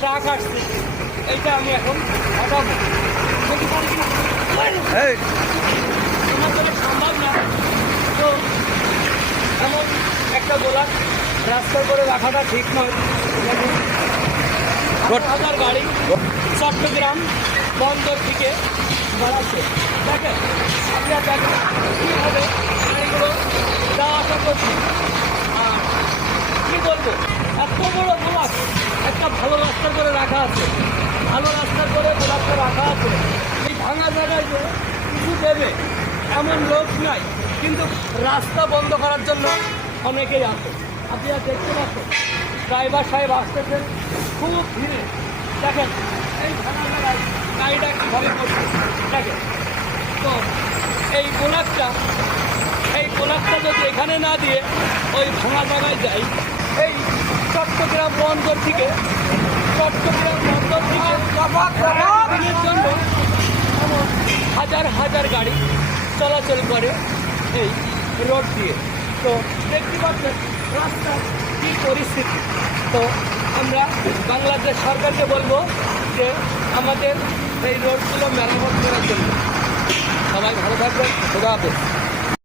Truck আসছে, এইটা আমি এখন হটাবো। আমার জন্য সম্ভব না, তো এমন একটা গোলাপ রাস্তায় করে রাখাটা ঠিক নয়। হাজার গাড়ি চট্টগ্রাম বন্দর থেকে বাড়াচ্ছে, দেখেন আপনারা দেখেন কীভাবে গাড়িগুলো যাওয়া আসা করছে। আর কী বলবো, এত বড় গোলাপ একটা ভালো রাস্তার করে রাখা আছে, ভালো রাস্তার করে গোলাপটা রাখা আছে। এই ভাঙা জায়গায় যে কিছু দেবে এমন লোক নাই, কিন্তু রাস্তা বন্ধ করার জন্য অনেকেই আছে। আপনারা দেখতে পাচ্ছেন ড্রাইভার সাহেব আসতেছেন খুব ধীরে। দেখেন এই ভাঙা জায়গায় গাড়িটা কীভাবে করছে দেখেন। তো এই গোলাপটা যদি এখানে না দিয়ে ওই ভাঙা জায়গায় যাই, এই চট্টগ্রাম বন্দর থেকে দিনের জন্য এমন হাজার হাজার গাড়ি চলাচল করে এই রোড দিয়ে। তো দেখতে পাচ্ছেন রাস্তার কী পরিস্থিতি। তো আমরা বাংলাদেশ সরকারকে বলবো যে আমাদের এই রোডগুলো মেরামত করার জন্য। সবাই ভালো থাকবেন, খোদা হাফেজ।